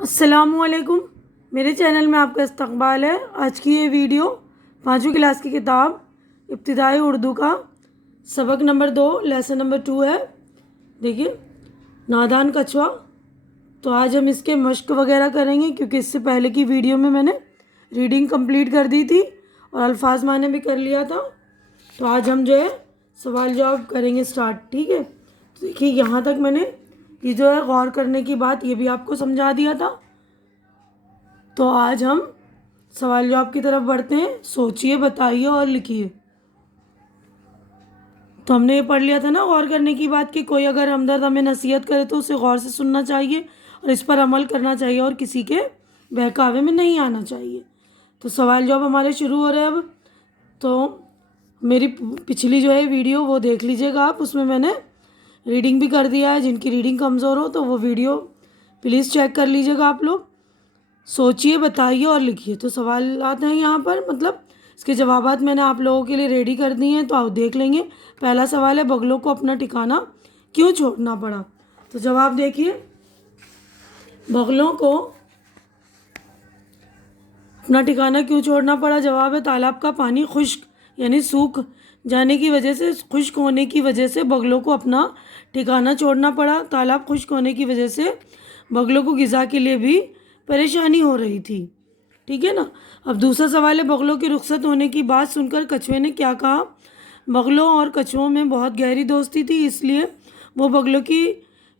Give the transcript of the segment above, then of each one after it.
السلام علیکم، میرے چینل میں آپ کا استقبال ہے۔ آج کی یہ ویڈیو 5ویں کلاس کی کتاب ابتدائی اردو کا سبق نمبر 2 لیسن نمبر 2 ہے۔ دیکھیے، نادان کچھوا۔ تو آج ہم اس کے مشق وغیرہ کریں گے، کیونکہ اس سے پہلے کی ویڈیو میں نے ریڈنگ کمپلیٹ کر دی تھی اور الفاظ معنی بھی کر لیا تھا۔ تو آج ہم جو ہے سوال جواب کریں گے اسٹارٹ، ٹھیک ہے؟ تو دیکھیے، یہاں تک میں نے یہ جو ہے غور کرنے کی بات یہ بھی آپ کو سمجھا دیا تھا۔ تو آج ہم سوال جواب کی طرف بڑھتے ہیں۔ سوچئے، بتائیے اور لکھیے۔ تو ہم نے یہ پڑھ لیا تھا نا غور کرنے کی بات، کہ کوئی اگر ہمدرد ہمیں نصیحت کرے تو اسے غور سے سننا چاہیے اور اس پر عمل کرنا چاہیے اور کسی کے بہکاوے میں نہیں آنا چاہیے۔ تو سوال جواب ہمارے شروع ہو رہے ہیں اب۔ تو میری پچھلی جو ہے ویڈیو وہ دیکھ لیجیے گا آپ، اس میں نے ریڈنگ بھی کر دیا ہے۔ جن کی ریڈنگ کمزور ہو تو وہ ویڈیو پلیز چیک کر لیجیے گا آپ لوگ۔ سوچئے، بتائیے اور لکھیے۔ تو سوالات ہیں یہاں پر، مطلب اس کے جوابات میں نے آپ لوگوں کے لیے ریڈی کر دی ہیں، تو آپ دیکھ لیں گے۔ پہلا سوال ہے، بگلوں کو اپنا ٹھکانہ کیوں چھوڑنا پڑا؟ تو جواب دیکھیے، بگلوں کو اپنا ٹھکانہ کیوں چھوڑنا پڑا؟ جواب ہے، تالاب کا پانی خشک یعنی سوکھ جانے کی وجہ سے، خشک ہونے کی وجہ سے بگلوں کو اپنا ٹھکانہ چھوڑنا پڑا۔ تالاب خشک ہونے کی وجہ سے بگلوں کو غذا کے لیے بھی پریشانی ہو رہی تھی، ٹھیک ہے نا؟ اب دوسرا سوال ہے، بگلوں کے رخصت ہونے کی بات سن کر کچھوے نے کیا کہا؟ بگلوں اور کچھووں میں بہت گہری دوستی تھی، اس لیے وہ بگلوں کی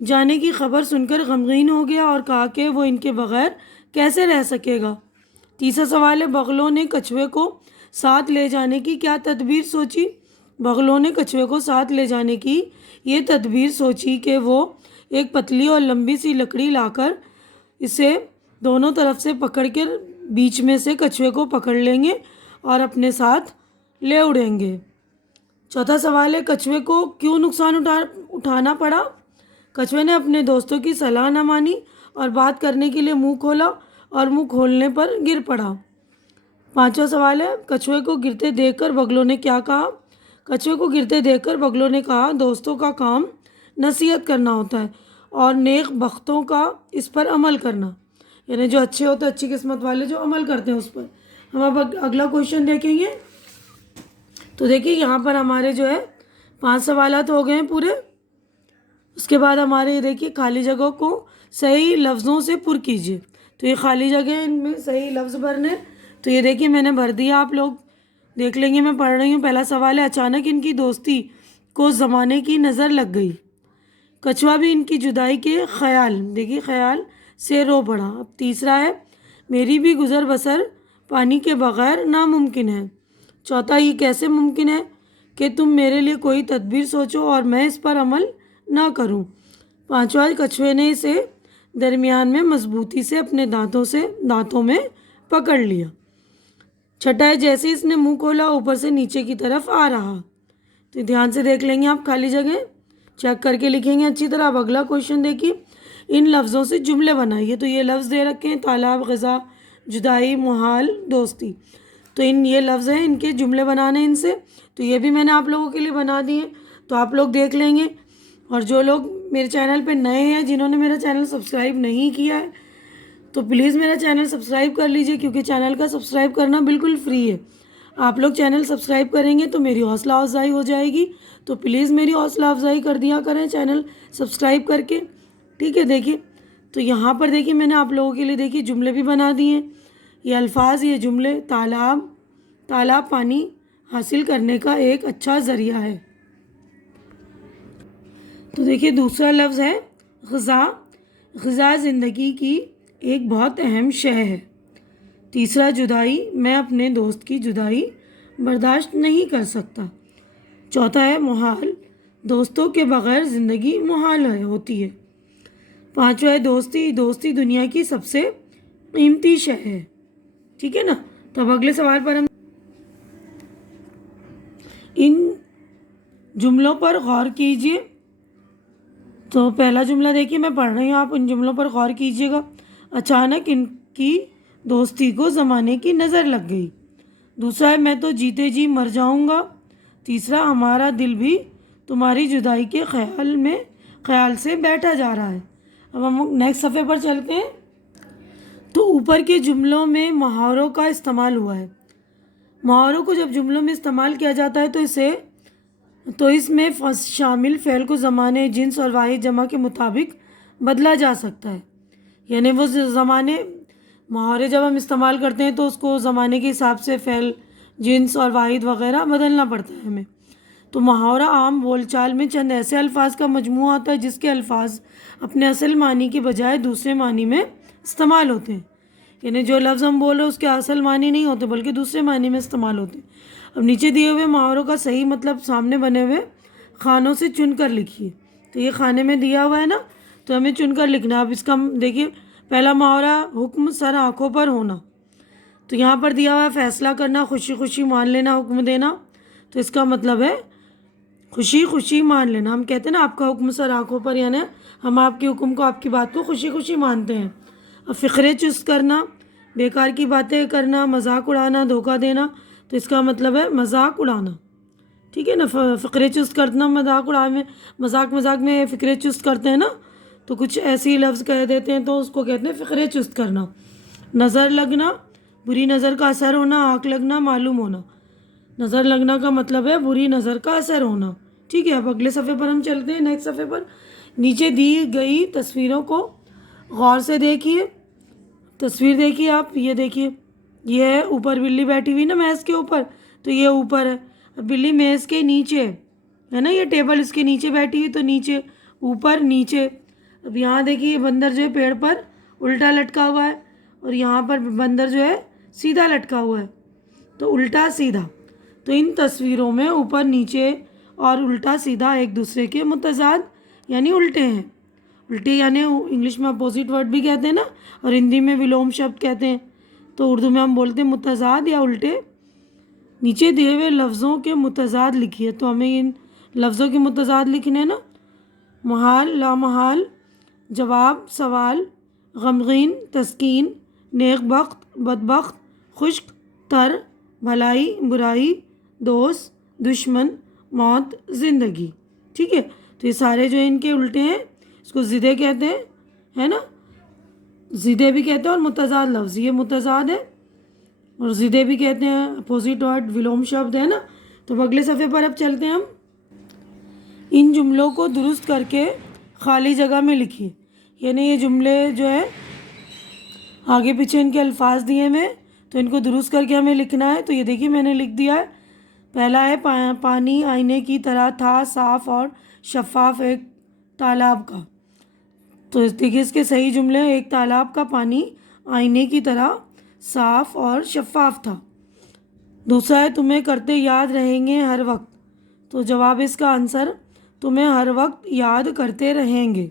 جانے کی خبر سن کر غمگین ہو گیا اور کہا کہ وہ ان کے بغیر کیسے رہ سکے گا۔ تیسرا سوال ہے، بگلوں نے کچھوے کو ساتھ لے جانے کی کیا تدبیر سوچی؟ بگلوں نے کچھوے کو ساتھ لے جانے کی یہ تدبیر سوچی کہ وہ ایک پتلی اور لمبی سی لکڑی لا کر اسے دونوں طرف سے پکڑ کے بیچ میں سے کچھوے کو پکڑ لیں گے اور اپنے ساتھ لے اڑیں گے۔ چوتھا سوال ہے، کچھوے کو کیوں نقصان اٹھانا پڑا؟ کچھوے نے اپنے دوستوں کی صلاح نہ مانی اور بات کرنے کے لیے منہ کھولا اور منہ کھولنے پر گر پڑا۔ پانچواں سوال ہے، کچھوے کو گرتے دیکھ کر بگلوں نے کیا کہا؟ کچھوے کو گرتے دیکھ کر بگلوں نے کہا، دوستوں کا کام نصیحت کرنا ہوتا ہے اور نیک بختوں کا اس پر عمل کرنا، یعنی جو اچھے ہوتے ہیں، اچھی قسمت والے جو عمل کرتے ہیں اس پر۔ ہم اب اگلا کوشچن دیکھیں گے۔ تو دیکھیے، یہاں پر ہمارے جو ہے 5 سوالات ہو گئے ہیں پورے۔ اس کے بعد ہمارے دیکھیے خالی جگہوں کو صحیح لفظوں سے پر کیجیے۔ تو یہ خالی جگہ، ان میں صحیح لفظ بھرنے۔ تو یہ دیکھیے میں نے بھر دیا، آپ لوگ دیکھ لیں گے، میں پڑھ رہی ہوں۔ پہلا سوال ہے، اچانک ان کی دوستی کو زمانے کی نظر لگ گئی، کچھوا بھی ان کی جدائی کے خیال، دیکھیے خیال سے رو پڑا۔ اب تیسرا ہے، میری بھی گزر بسر پانی کے بغیر ناممکن ہے۔ چوتھا، یہ کیسے ممکن ہے کہ تم میرے لیے کوئی تدبیر سوچو اور میں اس پر عمل نہ کروں؟ پانچواں، کچھوے نے اسے درمیان میں مضبوطی سے اپنے دانتوں میں پکڑ لیا۔ چھٹا ہے، جیسے اس نے منہ کھولا اوپر سے نیچے کی طرف آ رہا۔ تو دھیان سے دیکھ لیں گے آپ، خالی جگہ چیک کر کے لکھیں گے اچھی طرح۔ اب اگلا کوشچن دیکھیے، ان لفظوں سے جملے بنائیے۔ تو یہ لفظ دے رکھے ہیں، تالاب، غذا، جدائی، محال، دوستی۔ تو یہ لفظ ہیں، ان کے جملے بنانے ان سے۔ تو یہ بھی میں نے آپ لوگوں کے لیے بنا دیے، تو آپ لوگ دیکھ لیں گے۔ اور جو لوگ میرے چینل پہ نئے ہیں، جنہوں نے میرا چینل سبسکرائب نہیں کیا ہے، تو پلیز میرا چینل سبسکرائب کر لیجئے، کیونکہ چینل کا سبسکرائب کرنا بالکل فری ہے۔ آپ لوگ چینل سبسکرائب کریں گے تو میری حوصلہ افزائی ہو جائے گی، تو پلیز میری حوصلہ افزائی کر دیا کریں چینل سبسکرائب کر کے، ٹھیک ہے؟ دیکھیے، تو یہاں پر دیکھیے میں نے آپ لوگوں کے لیے دیکھیے جملے بھی بنا دیے ہیں۔ یہ الفاظ، یہ جملے، تالاب پانی حاصل کرنے کا ایک اچھا ذریعہ ہے۔ تو دیکھیے دوسرا لفظ ہے غذا۔ غذا زندگی کی ایک بہت اہم شے ہے۔ تیسرا، جدائی، میں اپنے دوست کی جدائی برداشت نہیں کر سکتا۔ چوتھا ہے محال، دوستوں کے بغیر زندگی محال ہوتی ہے۔ پانچواں ہے دوستی دنیا کی سب سے قیمتی شے ہے، ٹھیک ہے نا؟ تو اب اگلے سوال پر ہم ان جملوں پر غور کیجئے۔ تو پہلا جملہ دیکھیے میں پڑھ رہی ہوں، آپ ان جملوں پر غور کیجئے گا۔ اچانک ان کی دوستی کو زمانے کی نظر لگ گئی۔ دوسرا ہے، میں تو جیتے جی مر جاؤں گا۔ تیسرا، ہمارا دل بھی تمہاری جدائی کے خیال سے بیٹھا جا رہا ہے۔ اب ہم نیکسٹ صفحے پر چلتے ہیں۔ تو اوپر کے جملوں میں محاوروں کا استعمال ہوا ہے. محاوروں کو جب جملوں میں استعمال کیا جاتا ہے تو اس میں شامل فعل کو زمانے، جنس اور واحد جمع کے مطابق بدلا جا سکتا ہے. یعنی وہ زمانے، محاورے جب ہم استعمال کرتے ہیں تو اس کو زمانے کے حساب سے فعل، جنس اور واحد وغیرہ بدلنا پڑتا ہے ہمیں. تو محاورہ عام بول چال میں چند ایسے الفاظ کا مجموعہ ہوتا ہے جس کے الفاظ اپنے اصل معنی کے بجائے دوسرے معنی میں استعمال ہوتے ہیں. یعنی جو لفظ ہم بول رہے ہیں اس کے اصل معنی نہیں ہوتے بلکہ دوسرے معنی میں استعمال ہوتے ہیں. اب نیچے دیے ہوئے محاوروں کا صحیح مطلب سامنے بنے ہوئے خانوں سے چن کر لکھیے. تو یہ خانے میں دیا ہوا ہے نا، تو ہمیں چن کر لکھنا. اب اس کا دیکھیے، پہلا محاورہ حکم سر آنکھوں پر ہونا. تو یہاں پر دیا ہوا ہے فیصلہ کرنا، خوشی خوشی مان لینا، حکم دینا. تو اس کا مطلب ہے خوشی خوشی مان لینا. ہم کہتے ہیں نا آپ کا حکم سر آنکھوں پر، یعنی ہم آپ کے حکم کو، آپ کی بات کو خوشی خوشی مانتے ہیں. اب فقرے چست کرنا، بیکار کی باتیں کرنا، مذاق اڑانا، دھوکہ دینا. تو اس کا مطلب ہے مذاق اڑانا. ٹھیک ہے نا، فقرے چست کرنا، مذاق میں فقرے چست کرتے ہیں نا، تو کچھ ایسی لفظ کہہ دیتے ہیں تو اس کو کہتے ہیں فقرے چست کرنا. نظر لگنا، بری نظر کا اثر ہونا، آنکھ لگنا، معلوم ہونا. نظر لگنا کا مطلب ہے بری نظر کا اثر ہونا. ٹھیک ہے، اب اگلے صفحے پر ہم چلتے ہیں، نیکسٹ صفحے پر. نیچے دی گئی تصویروں کو غور سے دیکھیے. تصویر دیکھیے آپ، یہ دیکھیے، یہ ہے اوپر بلی بیٹھی ہوئی نا میز کے اوپر، تو یہ اوپر ہے. بلی میز کے نیچے ہے نا، یہ ٹیبل اس کے نیچے بیٹھی ہوئی، تو نیچے، اوپر نیچے. اب یہاں دیکھیے یہ بندر جو ہے پیڑ پر الٹا لٹکا ہوا ہے، اور یہاں پر بندر جو ہے سیدھا لٹکا ہوا ہے. تو الٹا سیدھا. تو ان تصویروں میں اوپر نیچے اور الٹا سیدھا ایک دوسرے کے متضاد یعنی الٹے ہیں. الٹے یعنی انگلش میں اپوزٹ ورڈ بھی کہتے ہیں نا، اور ہندی میں ولوم شبد کہتے ہیں. تو اردو میں ہم بولتے ہیں متضاد یا الٹے. نیچے دیے ہوئے لفظوں کے متضاد لکھیے. تو ہمیں ان لفظوں کے متضاد لکھنے ہیں نا، محال، لامحال، جواب، سوال، غمگین، تسکین، نیک بخت، بدبخت، خشک، تر، بھلائی، برائی، دوست، دشمن، موت، زندگی. ٹھیک ہے، تو یہ سارے جو ان کے الٹے ہیں اس کو ضدیں کہتے ہیں، ہے نا. ضدیں بھی کہتے ہیں اور متضاد لفظ، یہ متضاد ہے، اور ضدیں بھی کہتے ہیں، اپوزٹ ورڈ ولوم شبد ہے نا. تو اگلے صفحے پر اب چلتے ہیں ہم. ان جملوں کو درست کر کے خالی جگہ میں لکھیے. یعنی یہ جملے جو ہے آگے پیچھے ان کے الفاظ دیے ہوئے، تو ان کو درست کر کے ہمیں لکھنا ہے. تو یہ دیکھیے میں نے لکھ دیا ہے. پہلا ہے پانی آئینے کی طرح تھا، صاف اور شفاف ایک تالاب کا. تو دیکھیے اس کے صحیح جملے، ایک تالاب کا پانی آئینے کی طرح صاف اور شفاف تھا. دوسرا ہے تمہیں کرتے یاد رہیں گے ہر وقت. تو جواب اس کا آنسر تمہیں ہر وقت یاد کرتے رہیں گے.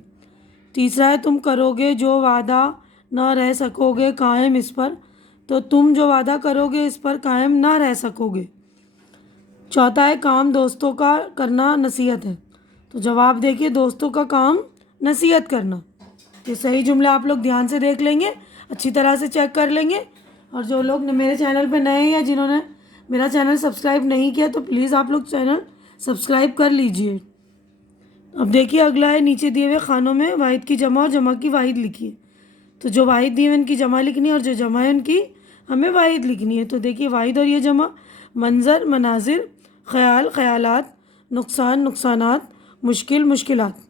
تیسرا ہے تم کرو گے جو وعدہ نہ رہ سکو گے قائم اس پر. تو تم جو وعدہ کرو گے اس پر قائم نہ رہ سکو گے. چوتھا ہے کام دوستوں کا کرنا نصیحت ہے. تو جواب دیکھیے دوستوں کا کام نصیحت کرنا. یہ صحیح جملہ آپ لوگ دھیان سے دیکھ لیں گے، اچھی طرح سے چیک کر لیں گے. اور جو لوگ میرے چینل پہ نئے ہیں یا جنہوں نے میرا چینل سبسکرائب نہیں کیا تو پلیز آپ لوگ چینل سبسکرائب کر لیجئے. اب دیکھیے اگلا ہے نیچے دیے ہوئے خانوں میں واحد کی جمع اور جمع کی واحد لکھیے. تو جو واحد دیے ہوئے ان کی جمع لکھنی ہے، اور جو جمع ہے ان کی ہمیں واحد لکھنی ہے. تو دیکھیے واحد اور یہ جمع: منظر، مناظر، خیال، خیالات، نقصان، نقصانات، مشکل، مشکلات.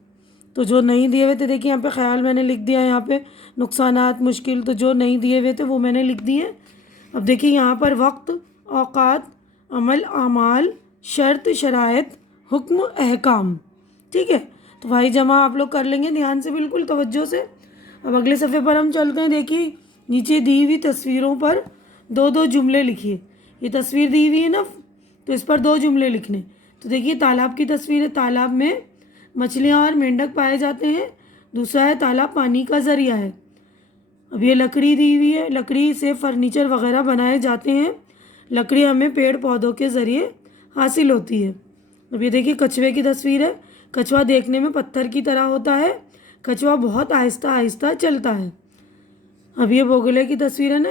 تو جو نہیں دیے ہوئے تھے دیکھیے یہاں پہ خیال میں نے لکھ دیا ہے، یہاں پہ نقصانات، مشکل. تو جو نہیں دیے ہوئے تھے وہ میں نے لکھ دیے. اب دیکھیے یہاں پر وقت، اوقات، عمل، اعمال، شرط، شرائط، حکم، احکام. ٹھیک ہے، تو واحد جمع آپ لوگ کر لیں گے دھیان سے، بالکل توجہ سے. اب اگلے صفحے پر ہم چلتے ہیں. دیکھیے نیچے دی ہوئی تصویروں پر دو دو جملے لکھیے. یہ تصویر دی ہوئی ہے نا، تو اس پر دو جملے لکھنے. تو دیکھیے تالاب کی تصویر ہے. تالاب میں مچھلیاں اور مینڈک پائے جاتے ہیں. دوسرا ہے تالاب پانی کا ذریعہ ہے. اب یہ لکڑی دی ہوئی ہے، لکڑی سے فرنیچر وغیرہ بنائے جاتے ہیں. لکڑی ہمیں پیڑ پودوں کے ذریعے حاصل ہوتی ہے. اب یہ دیکھیے کچھوے کی تصویر ہے. کچھوا دیکھنے میں پتھر کی طرح ہوتا ہے. کچھوا بہت آہستہ آہستہ چلتا ہے. اب یہ بگلے کی تصویر ہے نا.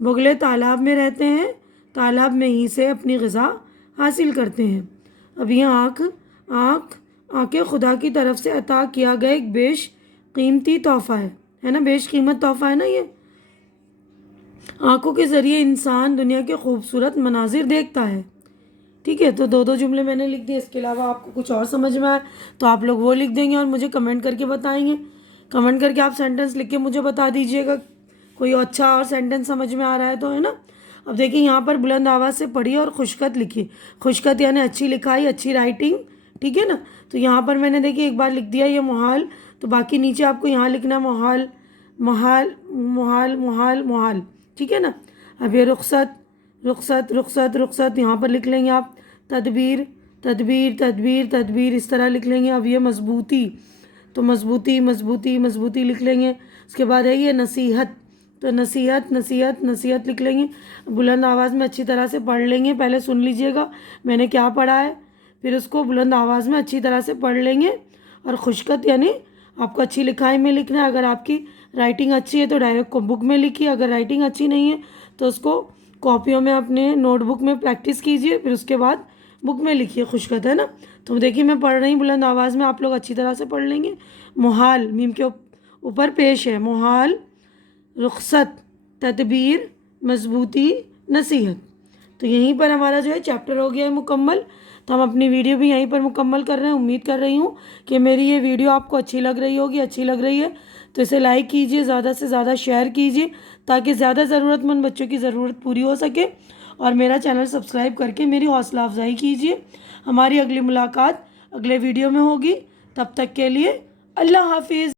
بگلے تالاب میں رہتے ہیں، تالاب میں ہی سے اپنی غذا حاصل کرتے ہیں. اب یہ آنکھیں خدا کی طرف سے عطا کیا گیا ایک بیش قیمتی تحفہ ہے نا، بیش قیمت تحفہ ہے نا یہ. آنکھوں کے ذریعے انسان دنیا کے خوبصورت مناظر دیکھتا ہے. ٹھیک ہے، تو دو جملے میں نے لکھ دیے. اس کے علاوہ آپ کو کچھ اور سمجھ میں آئے تو آپ لوگ وہ لکھ دیں گے اور مجھے کمنٹ کر کے بتائیں گے. کمنٹ کر کے آپ سینٹنس لکھ کے مجھے بتا دیجیے گا کوئی اچھا اور سینٹنس سمجھ میں آ رہا ہے تو، ہے نا. اب دیکھیں یہاں پر بلند آواز سے پڑھیے اور خوشخط لکھیے. خوشخط یعنی اچھی لکھائی، اچھی رائٹنگ. ٹھیک ہے نا. تو یہاں پر میں نے دیکھیے ایک بار لکھ دیا یہ محال، تو باقی نیچے آپ کو یہاں لکھنا محال محال محال محال محال. ٹھیک ہے نا. اب یہ رخصت رخصت رخصت رخصت یہاں پر لکھ لیں گے آپ. تدبیر تدبیر تدبیر تدبیر اس طرح لکھ لیں گے. اب یہ مضبوطی، تو مضبوطی مضبوطی مضبوطی لکھ لیں گے. اس کے بعد ہے یہ نصیحت، تو نصیحت نصیحت نصیحت لکھ لیں گے. بلند آواز میں اچھی طرح سے پڑھ لیں گے. پہلے سن لیجئے گا میں نے کیا پڑھا ہے، پھر اس کو بلند آواز میں اچھی طرح سے پڑھ لیں گے. اور خوشخط یعنی آپ کو اچھی لکھائی میں لکھنا ہے. اگر آپ کی رائٹنگ اچھی ہے تو ڈائریکٹ کو بک میں لکھیے، اگر رائٹنگ اچھی نہیں ہے تو اس کو کاپیوں میں اپنے نوٹ بک میں پریکٹس کیجیے، پھر اس کے بعد بک میں لکھیے خوشخط، ہے نا. تو دیکھیے میں پڑھ رہی ہوں بلند آواز میں، آپ لوگ اچھی طرح سے پڑھ لیں گے. محال میم کے اوپر پیش ہے. محال، رخصت، تدبیر، مضبوطی، نصیحت. تو یہیں پر ہمارا جو ہے چیپٹر ہو گیا ہے مکمل. تو ہم اپنی ویڈیو بھی یہیں پر مکمل کر رہے ہیں. امید کر رہی ہوں کہ میری یہ ویڈیو آپ کو اچھی لگ رہی ہوگی. اچھی لگ رہی ہے تو اسے لائک کیجیے، زیادہ سے زیادہ شیئر کیجیے تاکہ زیادہ ضرورت مند بچوں کی ضرورت پوری ہو سکے. اور میرا چینل سبسکرائب کر کے میری حوصلہ افزائی کیجیے. ہماری اگلی ملاقات اگلے ویڈیو میں ہوگی. تب تک کے لیے اللہ حافظ.